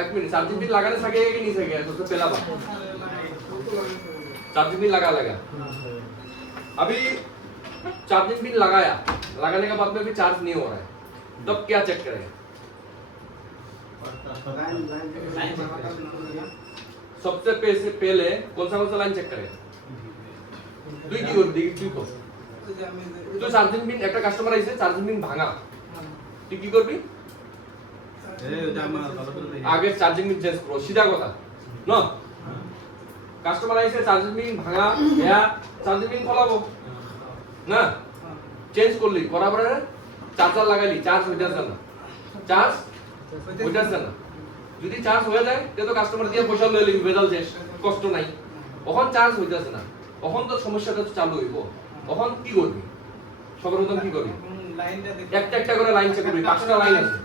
एक minute charging pin लगाने सकेगा कि नहीं सकेगा सबसे पहला बात चार्जिंग पिन लगा अभी चार्जिंग पिन लगाने के बाद में भी चार्ज नहीं हो रहा है तब क्या चेक करेगा सबसे पहले कौन सा लाइन चेक करेगा তুই কি করবি তুই কর তুই চার্জিং পিন একটা কাস্টমার আইছে চার্জিং পিন ভাঙা তুই কি করবি আগে চার্জিং পিন চেঞ্জ করো সিধা কথা না কাস্টমার আইছে চার্জিং পিন ভাঙা ইয়া চার্জিং পিন খোলাবো না চেঞ্জ করলি করার পরে চার্জার লাগাইলি চার্জ হইতাছে না চার্জ হইতাছে না যদি চার্জ হয়ে যায় তাহলে তো কাস্টমার দিয়ে পয়সা লইলি বেজাল শেষ কষ্ট নাই তখন চার্জ হইতাছে না তখন তো সমস্যাটা চালু হইব তখন কি করবি সর্বপ্রথম কি করবি একটা একটা করে লাইন চেক করবি পাঁচটা লাইন আছে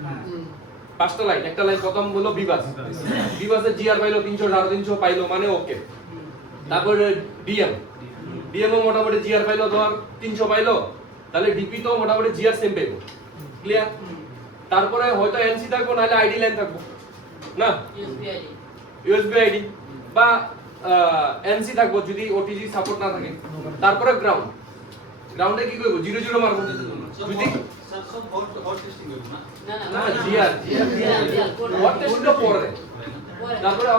পাঁচটা লাইন একটা লাইন প্রথম হলো বিবাসে জিআর পাইলো 300 350 পাইলো মানে ওকে তারপরে ডিএম মোটামুটি জিআর পাইলো ধর 300 পাইলো তাহলে ডিপি তো মোটামুটি জিআর সেম পাইবো ক্লিয়ার তারপরে হয়তো এনসি থাকবো নাহলে আইডি লাইন থাকবো না ইউএসবি আইডি বা এনসি থাকবো যদি ওটিজি সাপোর্ট না থাকে তারপরে গ্রাউন্ডে কি করব 00 মারবো যদি সব হট টেস্টিং করব না জিআর হট টেস্টিং তো পরে তারপরে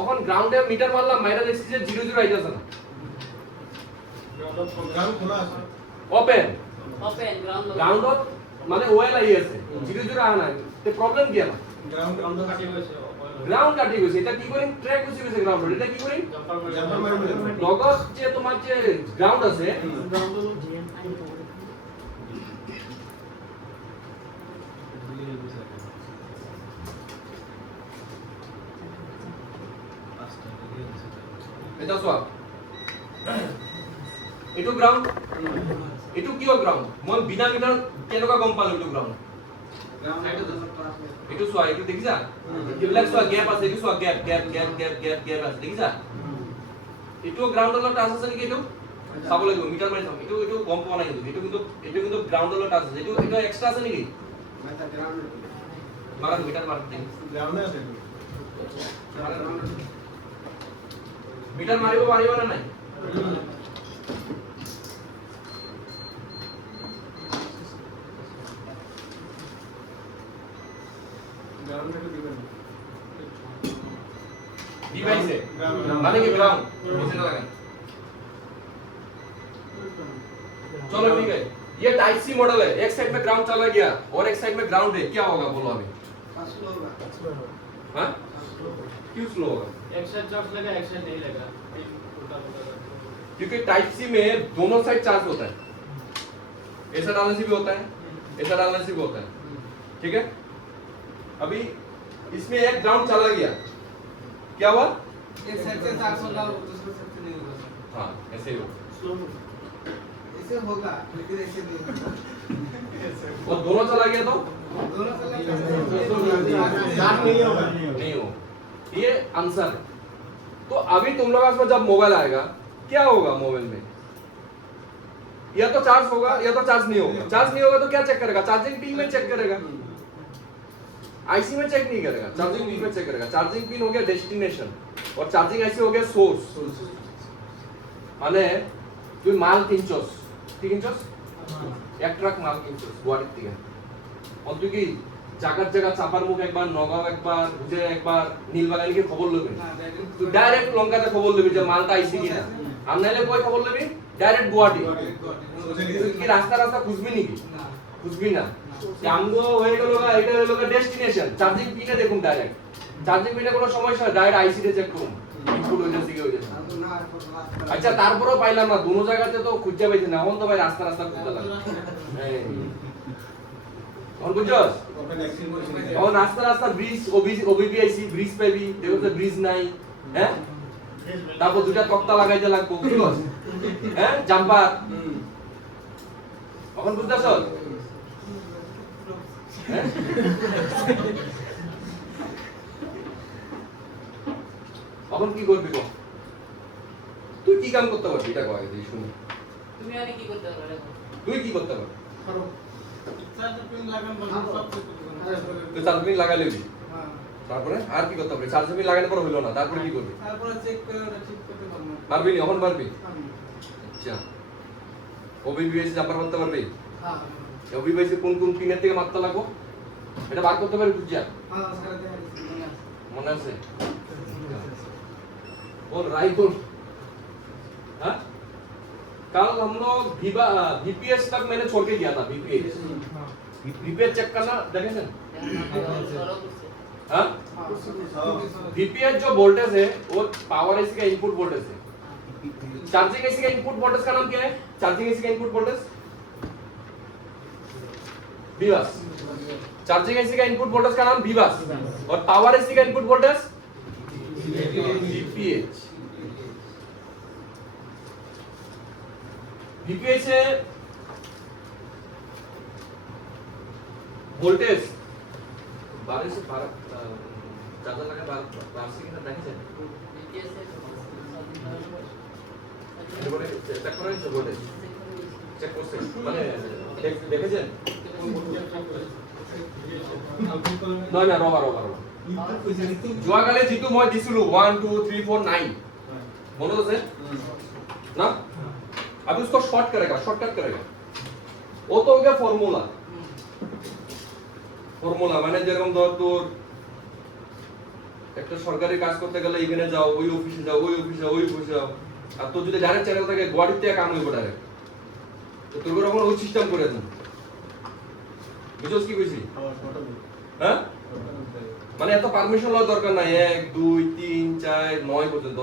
এখন গ্রাউন্ডে মিটার মারলাম মাইরা দেখছি যে 00 আইতাছে না গ্রাউন্ড খোলা আছে ওপেন গ্রাউন্ড মানে ওএল আই আছে 00 আনা তে প্রবলেম কি আছে গ্রাউন্ড কাটি গেছে গ্রাউন্ড কাটি গেছে এটা কি করি ট্র্যাক হইছে গেছে গ্রাউন্ড এটা কি করি জাম্পার মারি লগস যে তোমার যে গ্রাউন্ড আছে গ্রাউন্ড হলো জিএন এটা সোয়া এটু গ্রাউন্ড এটু কিয় গ্রাউন্ড মই বিনা মিটার কেনকা গম পালো এটু গ্রাউন্ড এটু সোয়া এটু দেখিছা এবিলাক সোয়া গ্যাপ আছে এটু সোয়া গ্যাপ আছে দেখিছা এটু গ্রাউন্ড হলো টাচ আছে নেকি এটু চাব লাগিব মিটার মাৰি চাম এটু গম পোৱা নাই কিন্তু এটু কিন্তু গ্রাউন্ড হলো টাচ আছে এটু এক্সট্রা আছে নেকি মারা মিটার মার দিন গ্রাউন্ডে আছে মিটার মারিব না নাই গ্রাউন্ডে দিবেন ডিভাইসে মানে কি গ্রাউন্ड नीचे ना लगाएं चलो ठीक है ये टाइप सी मॉडल है एक साइड में ग्राउंड चला गया और एक साइड में ग्राउंड है क्या होगा बोलो अभी हाँ क्यों स्लो होगा एक साइड चार्ज लगा एक साइड नहीं लगा क्योंकि टाइप सी में दोनों साइड चार्ज होता है ऐसा डालने से भी होता है ऐसा डालने से भी होता है ठीक है अभी इसमें एक ग्राउंड चला गया क्या हुआ एक साइड से चार्ज होगा और दूसरे साइड से नहीं होगा हाँ ऐसे ही होगा ऐसे होगा लेकिन ऐसे नहीं होगा और दोनों चला गया तो दोनों से चार्ज नहीं होगा नहीं हो ये आंसर है तो अभी तुम लोग पास जब मोबाइल आएगा क्या होगा मोबाइल में या तो चार्ज होगा या तो चार्ज नहीं होगा चार्ज नहीं होगा तो क्या चेक करेगा चार्जिंग पिन में चेक करेगा आईसी में चेक नहीं करेगा चार्जिंग पिन में चेक करेगा चार्जिंग पिन हो गया डेस्टिनेशन और चार्जिंग आईसी हो गया सोर्स माने তুই মাল কিনছস কি কিনছস এক ট্রাক মাল কিনছস গুয়াহাটি থেকে অন্তত কি জায়গা চাপার মুখ একবার নগাঁও একবার বুঝে একবার নীলবাগানীকে খবর লবি তুই ডাইরেক্ট লঙ্কাতে খবর লবি যে মালটা আইছে কিনা আর নাইলে কই খবর লবি ডাইরেক্ট গুয়াহাটি কি রাস্তা খুঁজবি নাকি খুঁজবি না আমগো হয়ে গেল এটা হলো ডেস্টিনেশন চার্জিং পিনে দেখুন ডাইরেক্ট চার্জিং পিনে কোনো সমস্যা ডাইরেক্ট আইসি তে চেক করুন ইনপুট হইছে কি হইছে আচ্ছা তারপরেও পাইলাম না দুনো জায়গাতে তো খুঁজে পাইছি না এখন তো ভাই রাস্তা খুঁজতে লাগে কোন বুঝছস ওপেন এক্সিং করেছেন ও রাস্তা ব্রিজ ওবিবি আইসি ব্রিজ পাইবি দেখো তো ব্রিজ নাই হ্যাঁ তারপর দুটা তক্তা লাগাইতে লাগবো কি বল হ্যাঁ জাম্পার এখন বুঝছস হ্যাঁ এখন কি করবি গো তুই কি কাম করতে পারবি এটা কয় দিই শুনি তুমি আরে কি করতে পারবে তুই কি করতে পারবি चार्ज पिन लगान बस सब कुछ তুই চার্জিং লাগাই লবি তারপরে আর কি করতে হবে চার্জিং পিন লাগানোর পর হলো না তারপরে কি করবি তারপরে চেক করতে পারবো না। পারবি না এখন পারবি পারবো। আচ্ছা ওবিবিএস নাম্বার করতে পারবি হ্যাঁ ওবিবিএস কোন কোন পিনের থেকে মারতে লাগবো এটা বার করতে পারবি বুঝছা হ্যাঁ স্যার দেখা দিচ্ছি, মনে আছে। মনে আছে बोल राइट बोल हाँ कल हम लोग VPS तक मैंने छोड़ के गया था VPS चेक करना देखे थे हाँ VPS जो वोल्टेज है वो पावर एसी का इनपुट वोल्टेज है चार्जिंग एसी का इनपुट वोल्टेज का नाम क्या है चार्जिंग एसी का इनपुट वोल्टेज बीवास चार्जिंग एसी का इनपुट वोल्टेज का नाम बीवास और पावर एसी का इनपुट वोल्टेज VPH VPH है वोल्टेज 12 से 12 ज्यादा लगा 12 से कितना देखा जाए এবারে চেক করেন তো ভোল্টেজ চেক করছেন মানে দেখে যান না না রবা যোৱাকালি যিটো মই দিছিলো 1 2 3 4 9 মনত আছে ना अब उसको शॉर्टकट करेगा वो तो हो गया फॉर्मूला মানে যেরকম ধর তোর একটা সরকারি কাজ করতে গেলে এখানে যাও ওই অফিসে যাও আর তোর যদি ডাইরেক্ট চ্যানেল থাকে গুয়াহাটি থেকে কাম হইব ডাইরেক্ট তো তোর এখন ওই সিস্টেম করে দেন বুঝছস কি কইছি হ্যাঁ মানে এত পারমিশন লওয়ার দরকার নাই 1 2 3 4 9 পর্যন্ত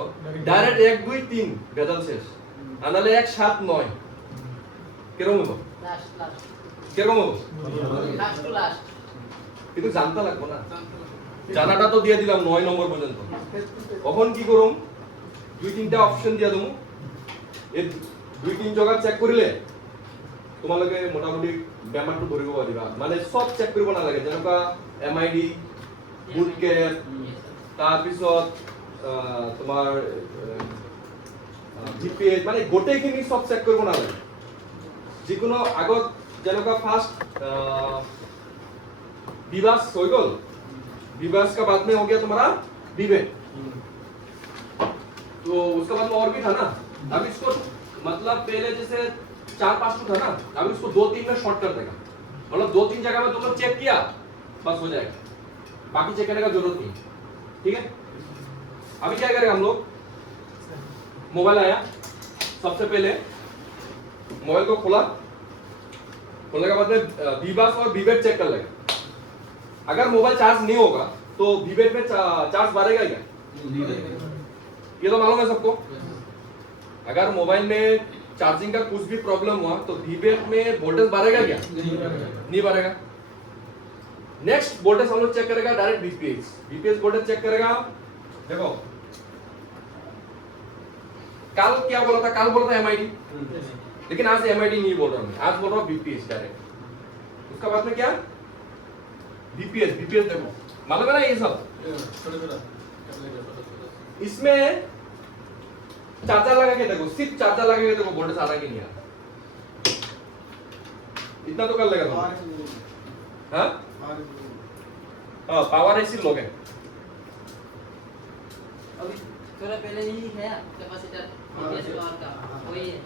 ডাইরেক্ট 1 2 3 বেদাল শেষ আনালে 1 7 9 কিরকম হবে কিরকম হবে কিন্তু জানতে লাগবে না জানাটা তো দিয়ে দিলাম 9 নম্বর পর্যন্ত কখন কি করুম দুই তিনটা অপশন দিয়া দেবো এই দুই তিন জায়গা চেক করিলে তোমালোকে মোটামুটি ব্যাপারটা ধরিব পারিবা মানে সব চেক কৰিব নালাগে যেনেকা এমআইডি বুট ক্যাপ তাৰপিছত তোমাৰ জিপিএস মানে গোটেইখিনি সব চেক কৰিব নালাগে যিকোনো আগত যেনেকা ফার্স্ট विवास हो गल विवास का बाद में हो गया तुम्हारा विवेक तो उसका बाद में और भी था ना अब इसको मतलब पहले जैसे 4-5 था ना अब इसको 2-3 में शॉर्ट कर देगा मतलब 2-3 जगह में तुम लोग चेक किया बस हो जाएगा बाकी चेक करने का जरूरत नहीं ठीक है अभी क्या करेंगे हम लोग मोबाइल आया सबसे पहले मोबाइल को खोलने के बाद में विवास और विवेक चेक कर लेगा अगर मोबाइल चार्ज नहीं होगा तो वीवेट में चार्ज बढ़ेगा क्या ये तो मालूम है सबको अगर मोबाइल में चार्जिंग का कुछ भी प्रॉब्लम हुआ तो वीवेट में वोल्टेज बढ़ेगा क्या नहीं बढ़ेगा नेक्स्ट वोल्टेज हम लोग चेक करेगा डायरेक्ट बीपीएस वोल्टेज चेक करेगा देखो कल क्या बोला था एमआईडी लेकिन आज एमआईडी नहीं बोल रहा मैं आज बोल रहा हूँ बीपीएस डायरेक्ट उसका बाद में क्या बीपीएस देखो मालूम है ना ये सब इसमें चार्जर लगा के देखो सिर्फ चार्जर लगा के देखो वोल्टेज आ रहा है कि नहीं आ रहा इतना तो कर लेगा तुम हाँ पावर एसी लोग है अभी थोड़ा पहले ही है कैपेसिटर बीपीएस पावर का वही है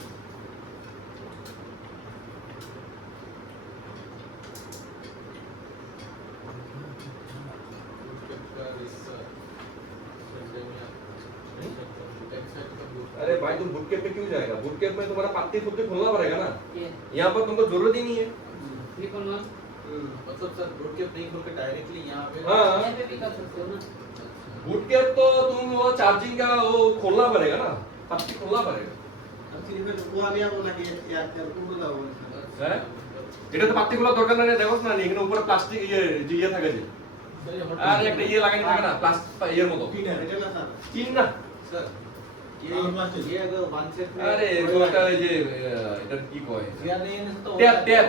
अरे भाई तुम बुट कैप पे क्यों जाएगा बुट कैप में तुम्हारा पत्ते खुद खोलना पड़ेगा ना यहाँ पर तुमको जरूरत ही नहीं है मतलब सर बुट कैप नहीं खोल के डायरेक्टली यहाँ पे हाँ यहाँ पे भी कर सकते हो ना बुट कैप तो तुम वो चार्जिंग का वो खोलना पड़ेगा ना पत्ती खोलना पड़ेगा है এটা তো পাত্তি গুলো দরকার নাই দেখোস না এখানে উপরে প্লাস্টিক ইয়ে থাকে যে আর একটা ইয়ে লাগানো থাকে না প্লাস্টিক ইয়ের মতো চিন না सर ये अगर वन सेट में আরে এগুলোটা এই যে এটা কি কয় यार नहीं है तो टैप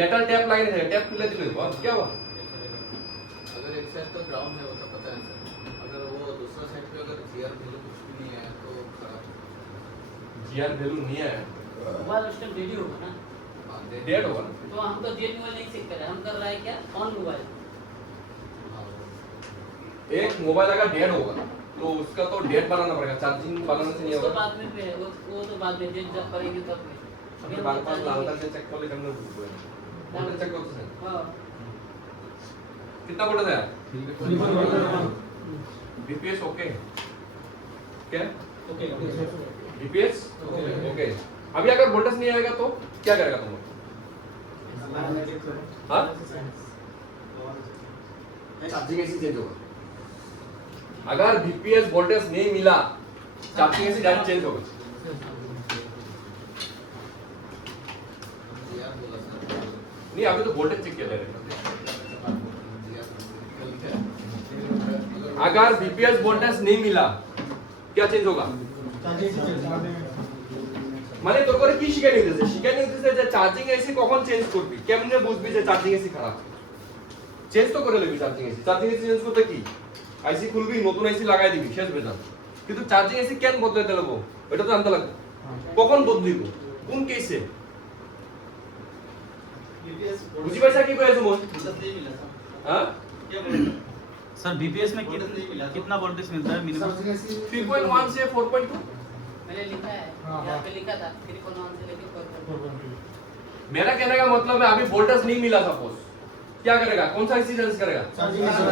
मेटल टैप लागाনো থাকে टैप খুলে দিলে বাস কি হবে अगर एक साइड तो ग्राउंड है वो तो पता है सर अगर वो दूसरा साइड पे अगर जीआर वैल्यू कुछ भी नहीं है तो खराब जीआर वैल्यू नहीं है मोबाइल उसका डेड होगा ना डेड होगा ना तो हम तो डेड मोबाइल नहीं चेक कर रहे हैं हम कर रहे हैं क्या ऑन मोबाइल एक मोबाइल अगर डेड होगा तो उसका तो डेड बनाना पड़ेगा, चार्जिंग बनाने से नहीं उसको होगा। बाद में पे है, वो तो बाद में जब करेंगे तब में। আপনি বারবার লালটা से चेक করলে কেমন বুঝবেন? ভোল্টেজ চেক করতেছেন। हाँ कितना वोल्टेज है? बीपीएस ओके क्या? Okay BPS okay. अभी अगर वोल्टेज नहीं आएगा तो क्या करेगा तुम? हाँ? चार्जिंग ऐसी चेंज होगा। अगर बीपीएस वोल्टेज नहीं मिला चार्जिंग ऐसी डायरेक्ट चेंज होगा। CR बोला सर नहीं अभी तो वोल्टेज चेक किया डायरेक्ट। अगर बीपीएस वोल्टेज नहीं मिला क्या चेंज होगा? মানে তোর করে কি শিখাই নিতেছে? শিখাই নিতেছে যে চার্জিং এসি কখন চেঞ্জ করবি, কেমনে বুঝবি যে চার্জিং এসি খারাপ? চেঞ্জ তো করে নেবি চার্জিং এসি। চার্জিং এসি চেঞ্জ করতে কি? আইসি খুলবি, নতুন আইসি লাগাই দিবি, শেষ বেজাল। কিন্তু চার্জিং এসি কেন বদলাতে লাগবো এটা তো জানতে লাগবে। কখন বদলিব, কোন কেসে? বুঝি পাইছা কি কইছো মন? হ্যাঁ सर बीपीएस में कितना वोल्टेज मिलता है मिनिमम? 3.1 से 4.2। मैंने लिखा है, यहाँ पे लिखा था 3.1 से लेके 4.2। मेरा कहने का मतलब है अभी वोल्टेज नहीं मिला सपोज, क्या करेगा? कौन सा एसी चेंज करेगा? Charging AC.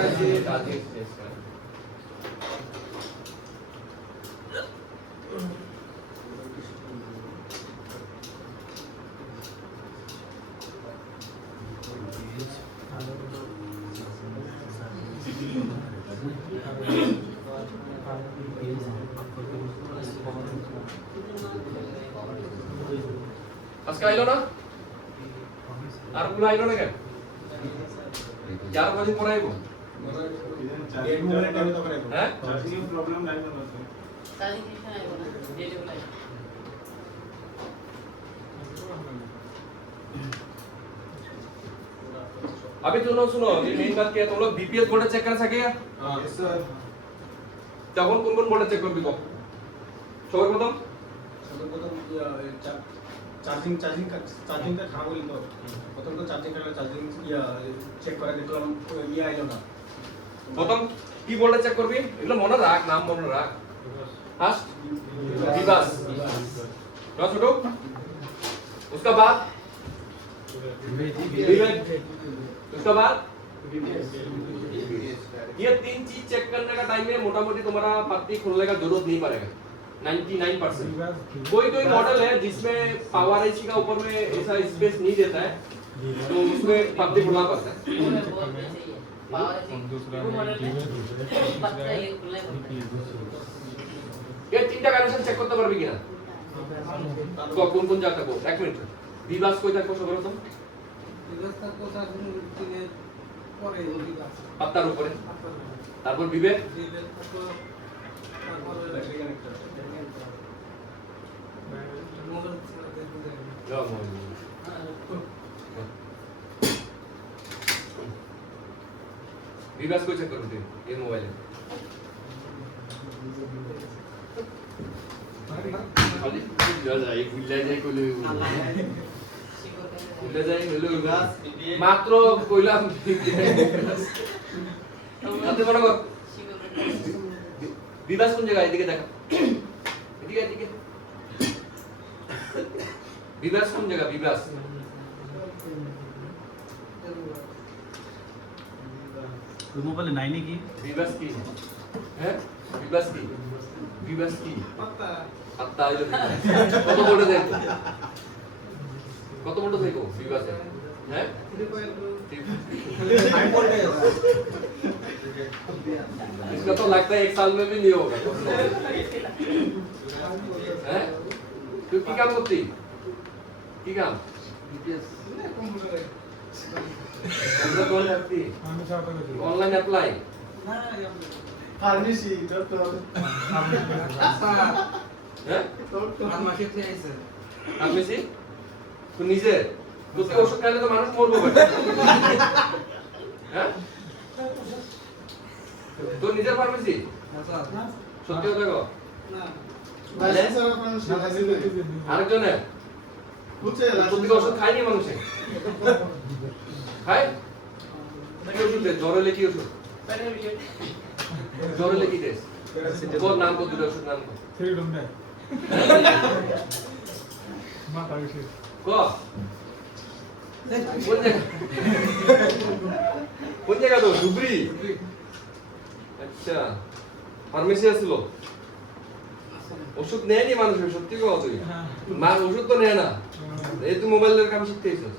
Charging AC change करेगा। আজকে আইলো না? আর গুলো আইলো না কেন? 11 বাজে পরে আইবো। एक मिनट टाइम तो करेगा हैं? चार्जिंग प्रॉब्लम नहीं होता चार्जिंग स्टेशन आएगा ना, डेली वाला है। अभी सुनो सुनो, ये मेन बात क्या है, तुम लोग बीपीएस वोल्टेज चेक कर सकेगा? हां सर তখন কোন কোন ভোল্টেজ চেক করবি কো? সবার প্রথম चार्जिंग का खराब हो तो प्रथम तो चार्जिंग करला चार्जिंग या चेक করে দেখলাম ইয়া আইলো না প্রথম কি ভোল্টেজ চেক করবি? এগুলো মনে রাখ, নাম মনে রাখ। ফার্স্ট বিবাস, ना छोटू। उसका बाद विवेक, उसका बाद ये तीन चीज चेक करने का टाइम में मोटा-मोटी तुम्हारा पत्ती खोलने का जरूरत नहीं पड़ेगा 99%। कोई कोई मॉडल है जिसमें पावर आईसी का ऊपर में ऐसा स्पेस नहीं देता है तो उसमें पत्ती खुलना पड़ता है। वो है बहुत सही है। पावर ऐसी वो मॉडल में पत्ता ये खुला ही होता है। ये तीनটা কানেকশন চেক করতে পারবি কিনা? তো কোন কোন জায়গা থাকবো? এক মিনিট। বিবাস কই থাকবো সবার প্রথম? व्यवस्था को चार्जिंग के পরে ওদিকে পাত্তার উপরে। তারপর বিবেক, ব্যবস্থা को তারপরে बैटरी कनेक्टर মোবাইল যাও মোবাইল। বিবাস কই চেক করবি তুই এই মোবাইলে? খালি ভুলে যায় কইলে ভুলে যায় হইলো মাত্র কইলাম হাতে মনে কর। বিবাস কোন জায়গায়? এদিকে দেখা, এদিকে এদিকে। বিবাস কোন জায়গা? বিবাস रिमूवेबल 9 की বিবাস কি? হ্যাঁ বিবাস কি? বিবাস কি? पत्ता আত্মা আইলো কত বড় দেয় তো? কত বড় দেয় গো বিবাসে? হ্যাঁ 3.2 हाई वोल्टेज इसका तो लगता है 1 साल में भी नहीं होगा। हैं? तू की काम करती? की काम? कंप्यूटर कंप्यूटर कौन करती? Online apply? ना फार्मेसी डॉक्टर हैं? ফার্মাসি থেকে আইছে ফার্মেসি? তুই নিজে? তুই ওষুধ খাইলে তো মানুষ মরবে বেটা। হ্যাঁ? তোর নিজের ফার্মেসি? না সত্যি কথা কও। না লাইসেন্স আর ফার্মেসি আরেকজনের? বুঝছে সত্যি কথা ওষুধ খায়নি মানুষে? খায়? কি ওষুধ দেয়? জ্বর হলে কি ওষুধ? জোরে লেখি দেশ তোর নাম কো দুটো ওষুধ নাম কো কো কোন জায়গা তো ধুবড়ি আচ্ছা ফার্মেসি আসলো ওষুধ নেয়নি মানুষের সত্যি কথা তুই ওষুধ তো নেয় না এই তুই মোবাইলের কাম শিখতে এসেছিস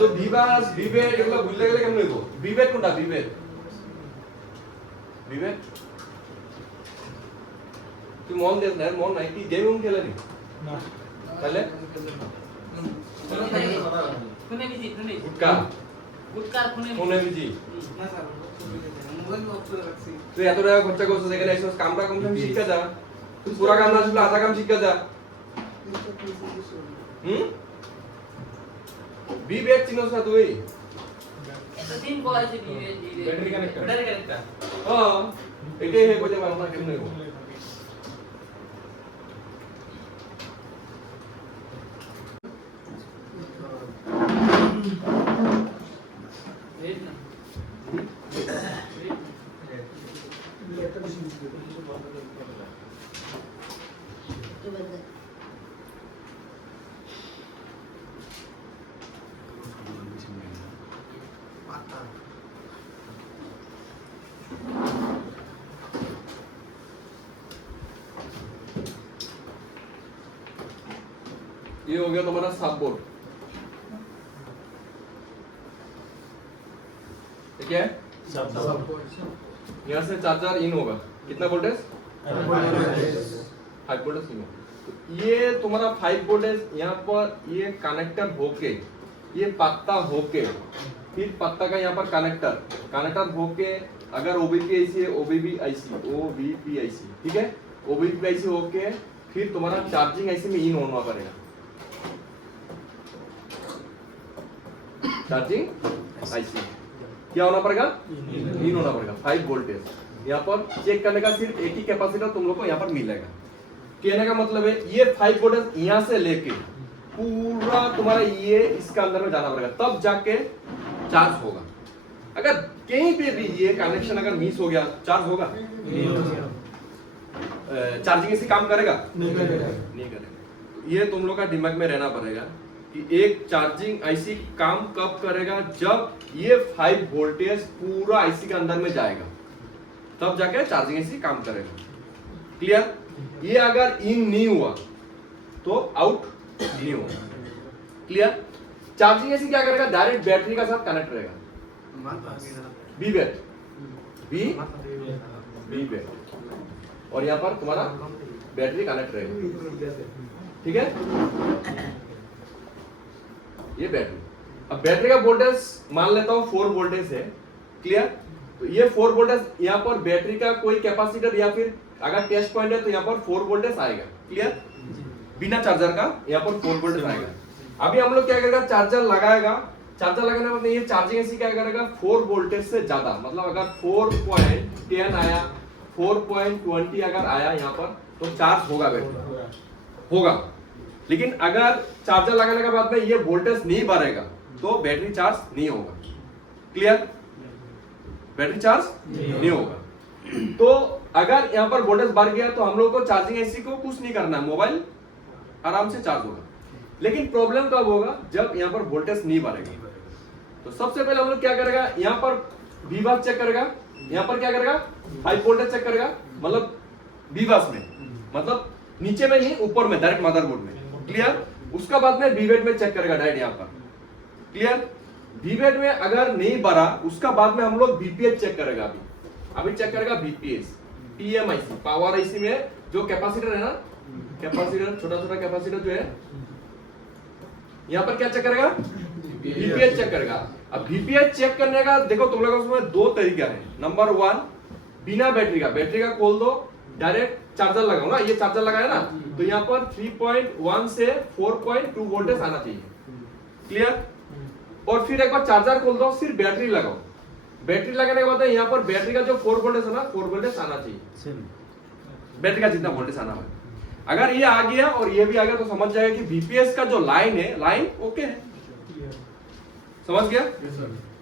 তো বিবাস বিবেক এগুলো ভুলে গেলে কেমন হইব বিবেক কোনটা বিবেক বিবেক তুই মন দেস না মন নাই কি গেম খেলে নি না তাহলে ফোনে বিজি ফোনে গুটকা গুটকার ফোনে ফোনে বিজি না স্যার মোবাইল অফ করে রাখছি তুই এত টাকা খরচা করছিস এখানে এসে কামটা কম কম শিখা যা তুই পুরা কাম না শিখলে আধা কাম শিখা যা বিবেক চিনোস না তুই এতদিন বয়সে বিবে বিবে ব্যাটারি কানেক্টর ব্যাটারি কানেক্টর হ্যাঁ এটাই হে কইতে পারবো না কেমনে হইব রেড না ये हो गया तुम्हारा सब बोर्ड ठीक है यहाँ से चार्जर इन होगा कितना वोल्टेज 5 वोल्टेज इन तो ये तुम्हारा 5 वोल्टेज यहाँ पर ये कनेक्टर होके ये पत्ता होके फिर पत्ता का यहाँ पर कनेक्टर होके अगर ओबीपी आईसी है ओबीपी आईसी ठीक है ओबीपी आईसी होके फिर तुम्हारा चार्जिंग आईसी में इन होना पड़ेगा चार्जिंग आईसी क्या होना पड़ेगा इन होना पड़ेगा 5 वोल्टेज यहाँ पर चेक करने का सिर्फ एक ही कैपेसिटर तुम लोग को यहाँ पर मिलेगा कहने का मतलब है ये 5 वोल्टेज यहाँ से लेके पूरा तुम्हारा ये इसका अंदर में जाना पड़ेगा तब जाके चार्ज होगा अगर कहीं पे भी ये कनेक्शन अगर मिस हो गया चार्ज होगा चार्जिंग इसी काम करेगा नहीं करेगा ये तुम लोग का दिमाग में रहना पड़ेगा कि एक चार्जिंग आईसी काम कब करेगा जब ये 5 वोल्टेज पूरा आईसी के अंदर में जाएगा तब जाके चार्जिंग आईसी काम करेगा क्लियर ये अगर इन नहीं हुआ तो आउट नहीं होगा क्लियर चार्जिंग आईसी क्या करेगा डायरेक्ट बैटरी का साथ कनेक्ट रहेगा बी बैट और यहाँ पर तुम्हारा बैटरी कनेक्ट रहेगा ठीक है ये बैटरी अब बैटरी का वोल्टेज मान लेता हूँ 4 वोल्टेज है क्लियर तो ये 4 वोल्टेज यहाँ पर बैटरी का कोई कैपेसिटर या फिर अगर टेस्ट पॉइंट है तो यहाँ पर 4 वोल्टेज आएगा क्लियर बिना चार्जर का यहाँ पर 4 वोल्टेज आएगा अभी हम लोग क्या करेगा चार्जर लगाएगा चार्जर लगाने मतलब ये चार्जिंग ऐसी क्या करेगा 4 वोल्टेज से ज्यादा मतलब अगर 4.10 आया 4.20 अगर आया यहाँ पर तो चार्ज होगा बैटरी होगा लेकिन अगर चार्जर लगाने के बाद में ये वोल्टेज नहीं बढ़ेगा तो बैटरी चार्ज नहीं होगा क्लियर बैटरी चार्ज नहीं होगा तो अगर यहाँ पर वोल्टेज बढ़ गया तो हम लोग को चार्जिंग एसी को कुछ नहीं करना है मोबाइल आराम से चार्ज होगा लेकिन प्रॉब्लम कब होगा जब यहाँ पर वोल्टेज नहीं बढ़ेगा तो सबसे पहले हम लोग क्या करेगा यहाँ पर बीबास चेक करेगा यहाँ पर क्या करेगा 5 वोल्टेज चेक करेगा मतलब बीबास में मतलब नीचे में नहीं ऊपर में डायरेक्ट मदरबोर्ड में क्लियर उसका बाद में बीवेट में चेक करेगा डायरेक्ट यहाँ पर क्लियर बीवेट में अगर नहीं बढ़ा उसका बाद में हम लोग बीपीएस चेक करेगा अभी चेक करेगा बीपीएस पीएमआईसी पावर आईसी में जो कैपेसिटर है ना कैपेसिटर छोटा छोटा कैपेसिटर जो है यहाँ पर क्या चेक करेगा बीपीएस चेक करेगा अब बीपीएस चेक करने का देखो तुम लोगों को उसमें 2 तरीका है नंबर 1 बिना बैटरी का खोल दो डायरेक्ट चार्जर लगाओ ना ये चार्जर लगाया ना तो यहाँ पर 3.1 से 4.2 वोल्टेज आना चाहिए क्लियर और फिर एक बार चार्जर खोल दो सिर्फ बैटरी लगाओ बैटरी लगाने के बाद यहाँ पर बैटरी का जो 4 वोल्टेज है ना 4 वोल्टेज आना चाहिए बैटरी का जितना वोल्टेज आना है अगर ये आ गया और ये भी आ गया तो समझ जाएगा कि बीपीएस का जो लाइन है लाइन ओके है समझ गया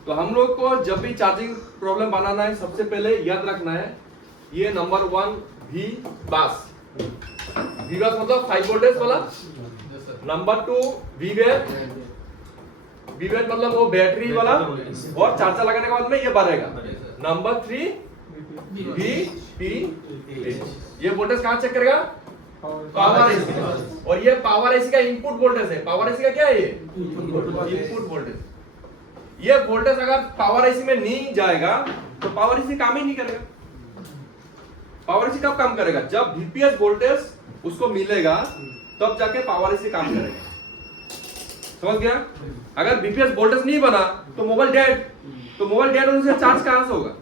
तो तो हम लोग को जब भी चार्जिंग प्रॉब्लम बनाना है सबसे पहले याद रखना है ये नंबर 1 वी बास मतलब 5 वोल्टेज वाला। Yes, sir. Number 2 we wait मतलब वो बैटरी वाला और चार्जर लगाने के बाद में ये बढ़ेगा। नंबर 3 वी पी ये वोल्टेज कहाँ चेक करेगा? Power AC. और ये पावर एसी का इनपुट वोल्टेज है। पावर एसी का क्या है? ये इनपुट वोल्टेज। ये वोल्टेज अगर पावर एसी में नहीं जाएगा तो पावर एसी काम ही नहीं करेगा। पावर एसी कब काम करेगा? जब VPS वोल्टेज उसको मिलेगा तब जाके पावर एसी काम करेगा। समझ गया? अगर VPS वोल्टेज नहीं बना तो मोबाइल डेड। तो मोबाइल डेड होने से चार्ज कहां से होगा?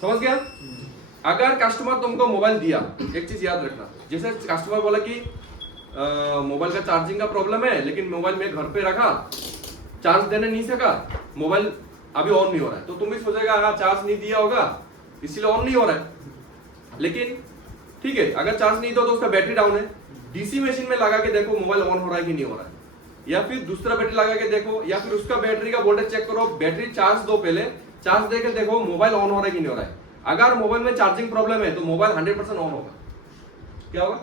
समझ गया? अगर कस्टमर तुमको मोबाइल दिया, एक चीज याद रखना, जैसे कस्टमर बोला कि मोबाइल का चार्जिंग का प्रॉब्लम है लेकिन मोबाइल में घर पे रखा, चार्ज देने नहीं सका, मोबाइल अभी ऑन नहीं हो रहा है, तो तुम भी सोचेगा हाँ चार्ज नहीं दिया होगा इसलिए ऑन नहीं हो रहा है। लेकिन ठीक है, अगर चार्ज नहीं दो तो उसका बैटरी डाउन है। डीसी मशीन में लगा के देखो मोबाइल ऑन हो रहा है कि नहीं हो रहा है, या फिर दूसरा बैटरी लगा के देखो, या फिर उसका बैटरी का वोल्टेज चेक करो, बैटरी चार्ज दो, पहले चार्ज दे के देखो मोबाइल ऑन हो रहा है कि नहीं हो रहा है। अगर मोबाइल में चार्जिंग प्रॉब्लम है तो मोबाइल 100% ऑन होगा। क्या होगा?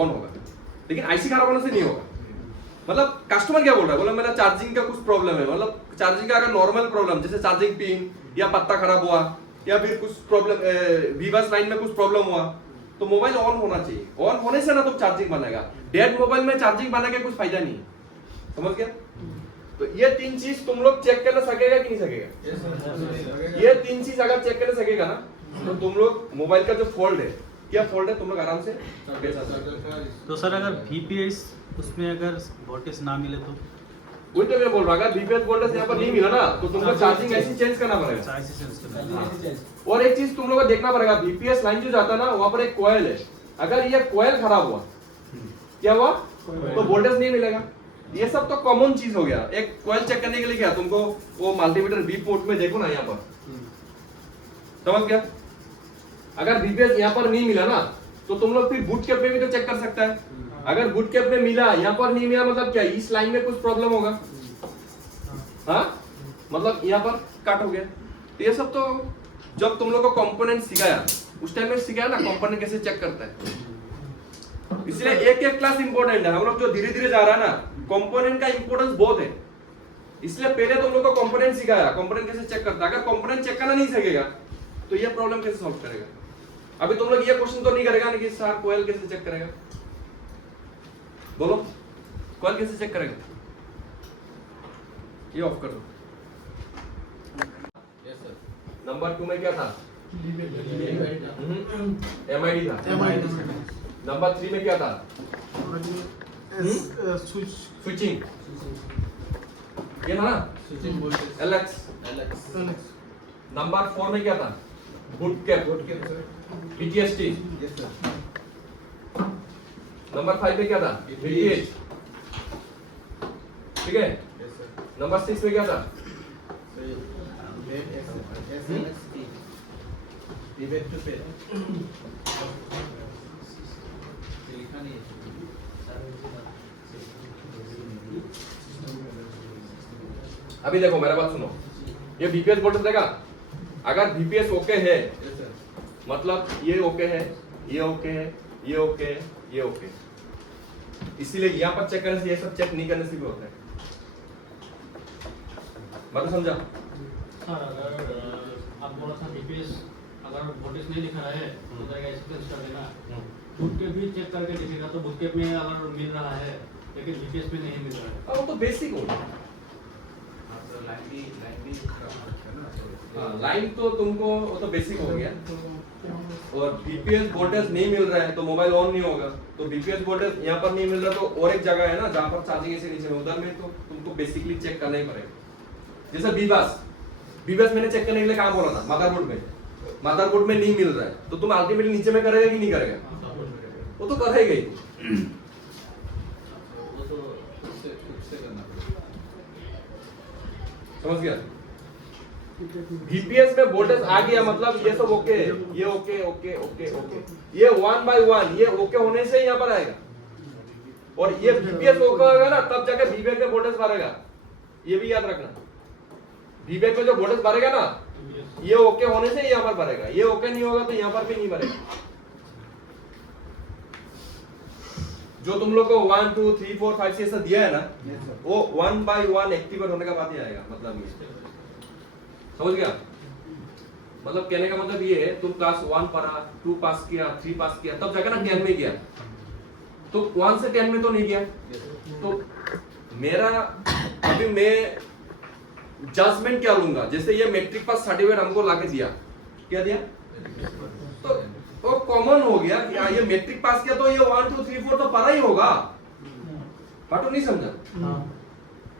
ऑन होगा। लेकिन आईसी खराब होने से नहीं होगा। मतलब कस्टमर क्या बोल रहा है? बोला मेरा चार्जिंग का कुछ प्रॉब्लम है, मतलब चार्जिंग का अगर नॉर्मल प्रॉब्लम जैसे चार्जिंग पिन या पत्ता खराब हुआ या फिर कुछ प्रॉब्लम वीबस लाइन में कुछ प्रॉब्लम हुआ तो मोबाइल ऑन होना चाहिए। ऑन होने से ना तो चार्जिंग बनेगा। डेड मोबाइल में चार्जिंग बना के कुछ फायदा नहीं है। समझ गया? तो ये 3 चीज तुम लोग चेक कर सकेगा कि नहीं सकेगा? ये 3 चीज अगर चेक कर सकेगा ना तो तुम लोग मोबाइल का जो फॉल्ट है, क्या फॉल्ट है, तुम लोग आराम से बेच सकते। तो सर अगर VPS उसमें अगर वोल्टेज ना मिले तो? वही तो मैं बोल रहा हूँ, अगर VPS वोल्टेज यहाँ पर नहीं मिला ना तो तुमको चार्जिंग ऐसी चेंज करना पड़ेगा। ऐसे चेंज करना। और एक चीज तुम लोग को देखना पड़ेगा, VPS लाइन जो जाता है ना वहां पर एक कॉइल है, अगर ये कॉइल खराब हुआ, क्या हुआ, तो वोल्टेज नहीं मिलेगा। ये सब तो कॉमन चीज हो गया। एक कॉइल चेक करने के लिए क्या तुमको वो मल्टीमीटर V पोर्ट में देखो ना, यहाँ पर समझ गया? अगर VPS यहाँ पर नहीं मिला ना तो तुम लोग फिर बूट कैप में भी तो चेक कर सकता है। अगर बूट कैप में मिला, यहाँ पर नहीं मिला, मतलब क्या इस लाइन में कुछ प्रॉब्लम होगा, हाँ, मतलब यहाँ पर कट हो गया। तो ये सब तो जब तुम लोग को कंपोनेंट सिखाया उस टाइम में सिखाया ना कंपोनेंट कैसे चेक करता है। इसलिए एक क्लास इंपॉर्टेंट है। हम लोग जो धीरे धीरे जा रहा है ना, कंपोनेंट का इंपॉर्टेंस बहुत है। इसलिए पहले तुम लोग को कंपोनेंट सिखाया, कंपोनेंट कैसे चेक करता है। अगर कंपोनेंट चेक करना नहीं सकेगा तो ये प्रॉब्लम कैसे सॉल्व करेगा? अभी तुम लोग ये क्वेश्चन तो नहीं करेगा ना कि सर कोयल कैसे चेक करेगा? बोलो, कोयल कैसे चेक करेगा? ये ऑफ कर दो। Yes, sir. नंबर 2 में क्या था? MID था। नंबर 3 में क्या था? स्विचिंग, ये था ना, Switching voltage. LX। नंबर 4 में क्या था? Boot cap, PTST। Yes, sir. Number 5 में क्या था? VTH। ठीक है। Yes, sir. नंबर 6 में क्या था? So, bed SLXT. Debate to bed. लिखा नहीं है। अभी देखो मेरा बात सुनो, ये VPS वोल्टेज देगा। अगर VPS ओके है Yes, sir. मतलब ये ओके है, ये ओके है, ये ओके है, ये ओके। इसीलिए यहाँ पर चेक करने से, ये सब चेक नहीं करने से भी होता है। बात समझा? सर अगर आप बोला था VPS अगर वोल्टेज नहीं दिखा रहा है तो जाएगा एक्सपीरियंस कर देना। बूट कैप भी चेक करके दिखेगा, तो बूट कैप में अगर मिल रहा है लेकिन VPS में नहीं मिल रहा है। वो तो बेसिक होगा। हाँ, तो लाइन भी खराब है ना, तो हाँ, लाइन तो तुमको वो तो बेसिक हो गया। और VPS वोल्टेज नहीं मिल रहा है तो मोबाइल ऑन नहीं होगा। तो VPS वोल्टेज यहाँ पर नहीं मिल रहा तो और एक जगह है ना जहाँ पर चार्जिंग ऐसे नीचे में, उधर में तो तुमको बेसिकली चेक करना ही पड़ेगा। जैसे बीबास मैंने चेक करने के लिए कहाँ बोला था? मदरबोर्ड में। मदरबोर्ड में नहीं मिल रहा है तो तुम अल्टीमेटली नीचे में करेगा कि नहीं करेगा? वो तो करेगा ही। वो तो खुद से करना पड़ेगा। समझ गया? VPS में वोल्टेज आ गया मतलब ये सब ओके है, ये ओके ओके ओके ओके, ये 1 by 1 ये ओके होने से यहाँ पर आएगा। और ये VPS ओके होगा ना तब जाके VPS में वोल्टेज बढ़ेगा। ये भी याद रखना। वीबैक में जो वोल्टेज बढ़ेगा ना, ये ओके होने से यहाँ पर बढ़ेगा, ये ओके नहीं होगा तो यहाँ पर भी नहीं बढ़ेगा। जो तुम लोग को 1 2 3 4 5 6 ऐसा दिया है ना, वो 1 by 1 एक्टिवेट होने का बाद ही आएगा। मतलब ये समझ गया? मतलब कहने का मतलब ये है, तुम क्लास 1 पढ़ा, 2 पास किया, 3 पास किया, तब जाकर ना 10 में गया। तो 1 से 10 में तो नहीं गया। तो मेरा अभी मैं जजमेंट क्या लूंगा, जैसे ये मैट्रिक पास सर्टिफिकेट हमको लाके दिया, क्या दिया? तो कॉमन हो गया कि हाँ ये मैट्रिक पास किया तो ये 1 2 3 4 तो पढ़ा ही होगा। बात तो नहीं समझा?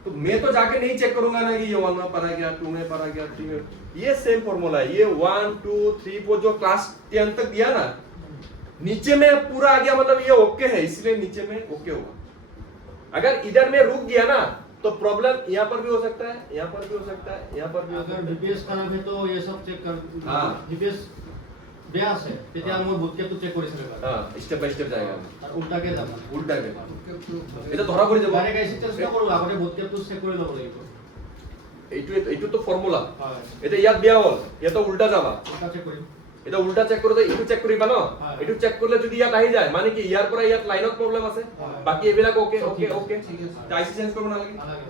तो मैं तो जाके नहीं चेक करूंगा ना कि ये 1 में पढ़ा गया, 2 में पढ़ा गया, 3 में। ये सेम फॉर्मूला है। ये 1 2 3 4 जो क्लास 10 तक दिया ना, नीचे में पूरा आ गया, मतलब ये ओके है, इसलिए नीचे में ओके होगा। अगर इधर में रुक गया ना तो प्रॉब्लम यहाँ पर भी हो सकता है, यहाँ पर भी हो सकता है, यहाँ पर भी हो सकता अगर है। बीपीएस खराब है तो ये सब चेक कर। हाँ। बीपीएस बेस है তেতিয়া মই বুটকে তো চেক কৰি চাবা। हाँ, स्टेप बाय स्टेप जाएगा। আৰু উল্টাকে যাব না। उल्टा के এটা ধরা পড়ে যাব। ডাইরেক্ট আইসি টেস্ট কৰো, আগতে বুটকে তো চেক কৰি ল'ব লাগিব। এইটো তো ফর্মুলা। হয়। এটা ইয়াত দিয়া হল, এটা উল্টা যাবা। উল্টা চেক কৰিম। এটা উল্টা চেক করতে ইটো চেক করিবা ন, হয়। ইটো চেক করলে যদি ইয়াত আহি যায় মানে কি ইয়াৰ পৰা ইয়াত লাইনত প্ৰবলেম আছে, হয়। বাকি এবিলাক ওকে ওকে ওকে, ঠিক আছে। আইসি চেঞ্জ কৰিব নালাগে। নালাগে।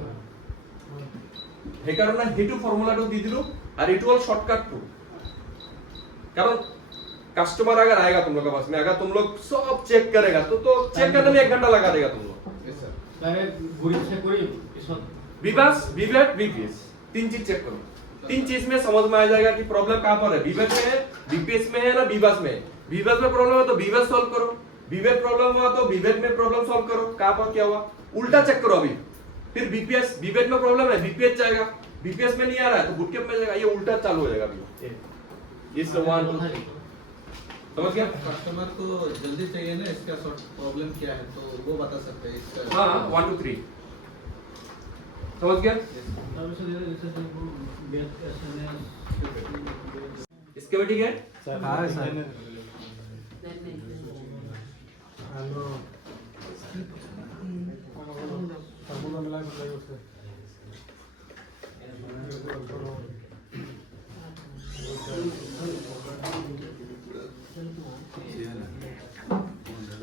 সেইকাৰণে হেতু ফর্মুলাটো দি দিলো আর এটো হল শর্টকাট টু। कारण कस्टमर अगर आएगा तुम लोग के पास में, अगर तुम लोग सब चेक करेगा तो चेक करने में 1 घंटा लगा देगा तुम लोग। Yes sir. ডাইরেক্ট ঘুরি চেক কৰিম পিছত विवास विवेक वीपीएस 3 चीज चेक करो। 3 चीज में समझ में आ जाएगा कि प्रॉब्लम कहां पर है। विवेक में है, वीपीएस में है ना विवास में। विवास में प्रॉब्लम है तो विवास सॉल्व करो, विवेक प्रॉब्लम हुआ तो विवेक में प्रॉब्लम सॉल्व करो, कहां पर क्या हुआ उल्टा चेक करो अभी। फिर बीपीएस, विवेक में प्रॉब्लम है बीपीएस जाएगा, बीपीएस में नहीं आ रहा है तो बूटकैम्प में जाएगा, ये उल्टा चालू हो जाएगा अभी। इस 1 2 समझ गया? कस्टमर को जल्दी चाहिए ना, इसका प्रॉब्लम क्या है तो वो बता सकते हैं इसका। हाँ 1 2 3 समझ गया? তাৰপিছত ইয়াৰ ৰিচাৰ্জ বেট এসএমএস इसके बेटी क्या है? नहीं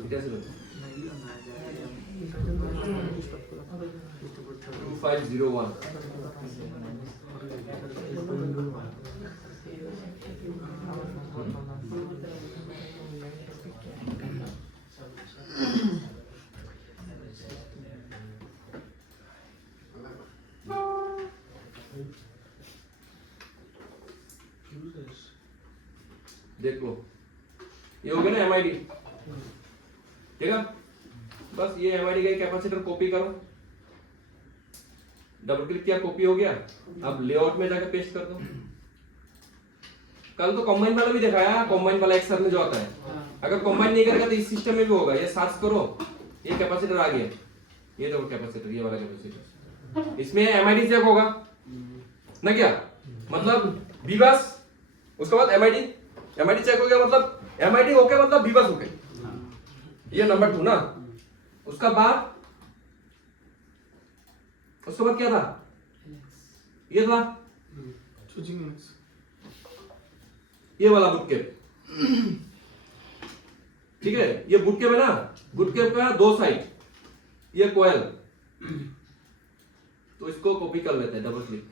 नहीं कैसे लो? 2501 देख लो, ये हो गया ना एमआईडी। ठीक है, बस ये एमआईडी का कैपेसिटर कॉपी करो, डबल क्लिक किया, कॉपी हो गया। अब लेआउट में जाकर पेस्ट कर दो। कल तो कॉम्बाइन वाला भी दिखाया, कॉम्बाइन वाला एक्सर में जो आता है। अगर कॉम्बाइन नहीं करेगा तो इस सिस्टम में भी होगा। ये सर्च करो, ये कैपेसिटर आ गया, ये देखो कैपेसिटर, ये वाला कैपेसिटर, इसमें एमआईडी चेक होगा ना, क्या मतलब विवास, उसके बाद एमआईडी, एमआईडी चेक हो गया मतलब एमआईडी ओके मतलब विवास ओके, ये नंबर 2 ना। उसका बाद क्या था? ये था ये वाला बूटकैप। ठीक है, ये बूटकैप है ना, बूटकैप का 2 साइड, ये कोयल, तो इसको कॉपी कर लेते हैं, डबल क्लिक,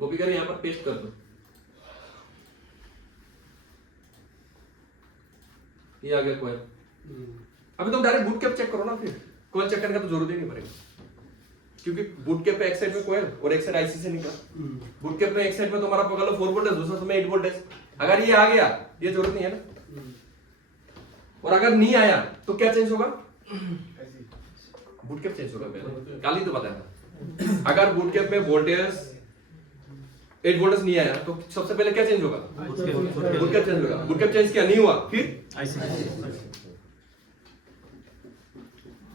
कॉपी कर यहां पर पेस्ट कर दो। ये आ गया कोयल। अभी तुम डायरेक्ट बूटकैप चेक करो ना, फिर कोयल चेक करने का तो जरूरत ही नहीं पड़ेगा, क्योंकि बूटकैप पे एक साइड में कोयल और एक साइड आईसी से निकला। बूटकैप में एक साइड में तुम्हारा पकड़ लो 4 वोल्टेज, दूसरा में 8 वोल्टेज। अगर ये आ गया, ये जरूरत नहीं है ना। और अगर नहीं आया तो क्या चेंज होगा? बूटकैप चेंज होगा। पहले कल ही तो बताया था, अगर बूटकैप में वोल्टेज 8 वोल्टेज नहीं आया तो सबसे पहले क्या चेंज होगा? बूटकैप चेंज होगा। बूटकैप चेंज किया, नहीं हुआ, फिर आईसी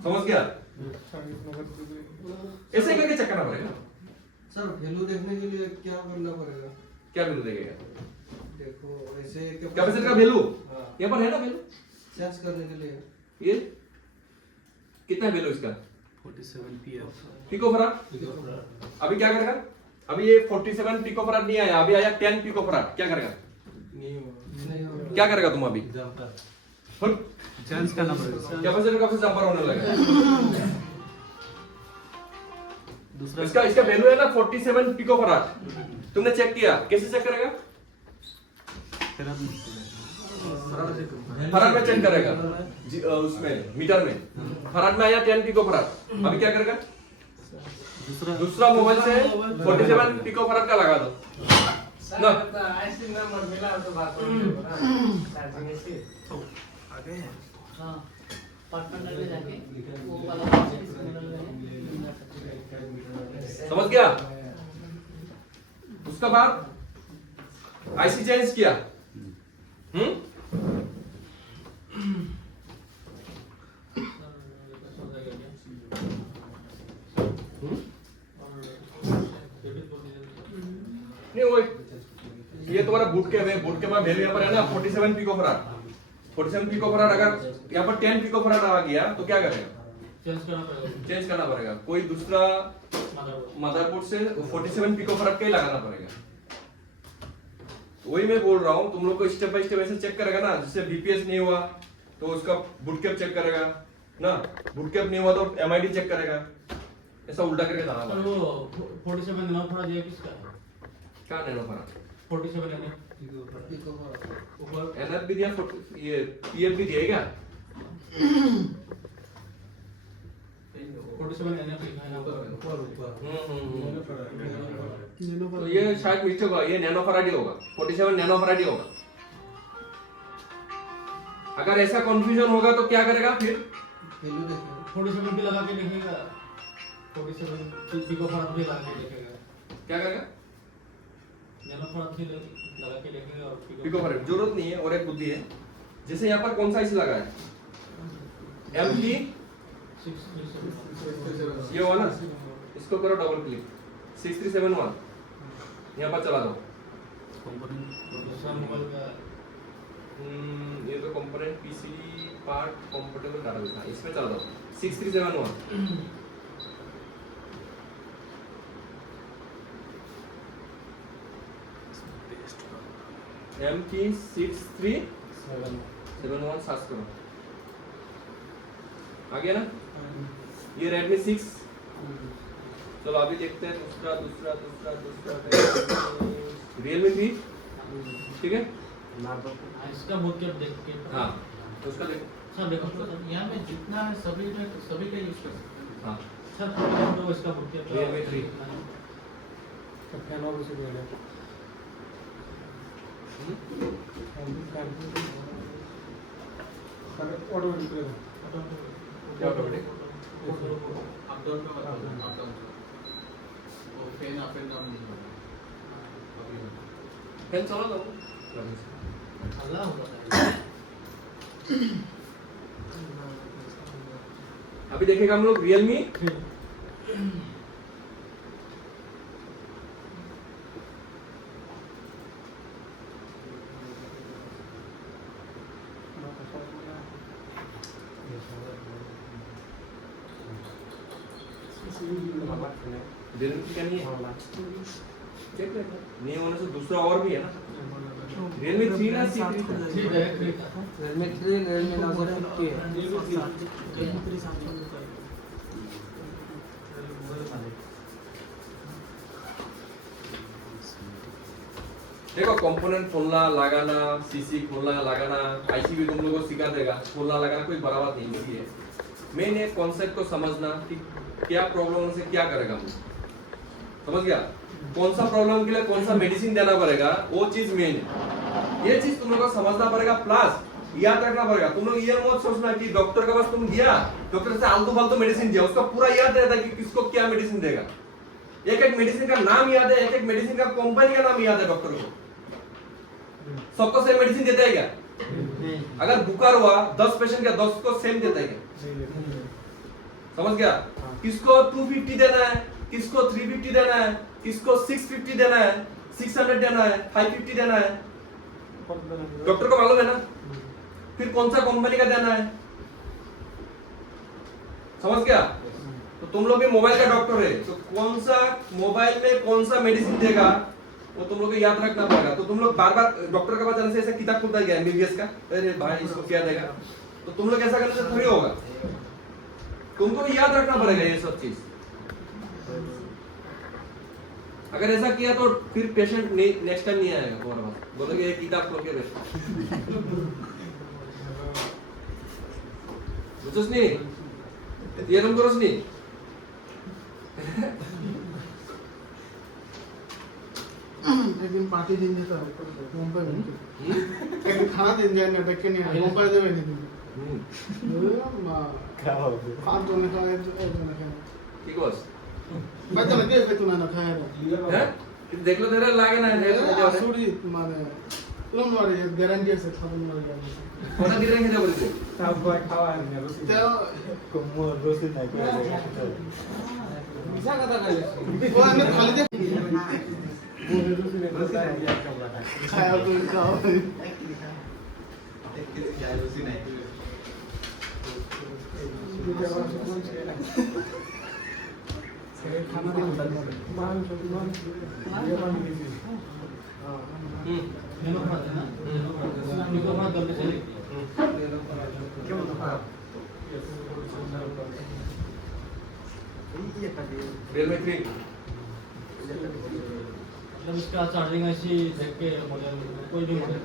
समझ गया? ऐसे ही करके चेक करना पड़ेगा। सर वैल्यू देखने के लिए क्या करना पड़ेगा? क्या वैल्यू देगा? देखो ऐसे कैपेसिटर का वैल्यू हाँ। यहाँ पर है ना, वैल्यू चेंज करने के लिए ये कितना वैल्यू इसका? 47 pf पिकोफराड। अभी क्या करेगा? अभी ये 47 पिकोफराड नहीं आया, अभी आया 10 पिकोफराड। क्या करेगा? क्या करेगा तुम अभी? चेंज करना पड़ेगा। कैपेसिटर का फिर जंपर होने लगेगा। दूसरा इसका वैल्यू है ना 47 पिकोफराड। तुमने चेक किया, कैसे चेक करेगा? फराड में चेक करेगा, उसमें मीटर में। फराड में आया 10 पिकोफराड। अभी क्या करेगा? दूसरा मोबाइल से 47 पिकोफराड का लगा दो ना। हाँ पार्टनर में जाके वो वाला समझ गया? उसका बाद आईसी चेंज किया। नहीं वो ये तुम्हारा बूट कैप है, बूट कैप में वैल्यू यहाँ पर है ना 47 पिकोफराड। 47 पिकोफराड अगर यहाँ पर 10 पिकोफराड आ गया तो क्या करेगा? चेंज करना पड़ेगा। कोई दूसरा मदरबोर्ड से 47 पिकोफराड का ही लगाना पड़ेगा। वही मैं बोल रहा हूँ, तुम लोग को स्टेप बाय स्टेप ऐसे चेक करेगा ना। जिससे बीपीएस नहीं हुआ तो उसका बूट कैप चेक करेगा ना, बूट कैप नहीं हुआ तो एमआईडी चेक करेगा। ऐसा उल्टा करके जाना सर पड़ेगा। वो 47 नैनोफराड ये किसका है? क्या नैनोफराड? 47 नैनो ऊपर एनएफ भी दिया, ये पीएफ भी दिया क्या? 47 एनएफ लिखा है ना ऊपर। तो ये शायद मिस्टेक होगा, ये नैनोफराड ही होगा, 47 नैनोफराड ही होगा। अगर ऐसा कंफ्यूजन होगा तो क्या करेगा फिर? 47 भी लगा के देखेगा, 47 पिकोफराड भी लगा के देखेगा। क्या करेगा? नैनोफराड भी लगा के देखेगा और पिकोफराड जरूरत नहीं है। और एक बुद्धि है, जैसे यहाँ पर कौन सा आईसी लगा है? एमटी 637 ये हुआ ना, इसको करो डबल क्लिक, 6371 यहाँ पर चला दो। दूसरा मोबाइल का ये तो component PC part comfortable data था, इसमें चला दो 6371। एमटी 6371 सर्च करो। आ गया ना? ये Redmi 6। चलो अभी देखते हैं दूसरा Realme 3। ठीक है, इसका बहुत क्या देख के हाँ तो उसका देखो। सर देखो यहाँ में जितना है सभी का यूज कर सकते हैं। हाँ सर तो इसका बहुत क्या Realme 3। क्या ऑटोमेटिक? अप डाउन पे बताओ, अप डाउन वो फैन अप एंड डाउन नहीं होगा अभी। फैन चला दो। अल्लाह होता है। अभी देखेगा हम लोग Realme Realme क्या नहीं है? देख लेते हैं। नहीं होने से दूसरा और भी है ना, Realme 3 ना C3 था? थ्री डायरेक्ट था। Realme 3, Realme Note 50 है। देखो कंपोनेंट खोलना लगाना, सीसी खोलना लगाना, आईसी भी तुम लोगों को सिखा देगा। खोलना लगाना कोई बड़ा बात नहीं है। मेन एक कॉन्सेप्ट को समझना कि क्या प्रॉब्लम से क्या करेगा मुझे, समझ गया? कौन सा प्रॉब्लम के लिए कौन सा मेडिसिन देना पड़ेगा, वो चीज मेन है। ये चीज तुम लोगों को समझना पड़ेगा, प्लस याद रखना पड़ेगा। तुम लोग ये मत सोचना कि डॉक्टर के पास तुम गया, डॉक्टर से आलतू फालतू मेडिसिन दिया, उसका पूरा याद रहता है कि किसको क्या मेडिसिन देगा। एक एक मेडिसिन का नाम याद है, एक एक मेडिसिन का कंपनी का नाम याद है डॉक्टर को। सबको सेम मेडिसिन देता है क्या? अगर बुखार हुआ 10 पेशेंट का 10 को सेम देता है क्या? समझ गया? किसको 250 देना है, किसको 350 देना है, किसको 650 देना है, 600 देना है, 550 देना है, डॉक्टर को मालूम है ना। फिर कौन सा कंपनी का देना है, समझ गया? तो तुम लोग भी मोबाइल का डॉक्टर है, तो कौन सा मोबाइल में कौन सा मेडिसिन देगा वो तुम लोग को याद रखना पड़ेगा। तो तुम लोग बार बार डॉक्टर के पास जाने से ऐसा किताब खुलता है क्या एमबीबीएस का, अरे भाई इसको क्या देगा, तो तुम लोग ऐसा करने से थोड़ी होगा, तुमको भी याद रखना पड़ेगा ये सब चीज। अगर ऐसा किया तो फिर पेशेंट नेक्स्ट टाइम नहीं आएगा तुम्हारे पास, बोलोगे ये किताब खोल के बैठो। बुझोस नी एरम करोस नी एक दिन पार्टी दिन जाता मुंबई में एक दिन खाना दिन जाए नाटक के नहीं मुंबई जावे नहीं क्या हो पांच जन खाए एक जन खाए ठीक बस बात लगे पे तू ना खाए हैं देख लो तेरे लागे ना है आसुरी माने तुम मारे गारंटी से खाबन मारे कोना गिरे के बोलते তাও কয় খাওয়া হয় না রসি तो কোমো রসি নাই मिसा कथा करे वो ने खाली दे রসি নাই একটা কথা खाया तो खाओ खाना मान ये पानी मेनू पढ़ते ना इनको अपना दर्द से क्यों तो Realme 3 मतलब इसका चार्जिंग ऐसी देख के मॉडल कोई भी मॉडल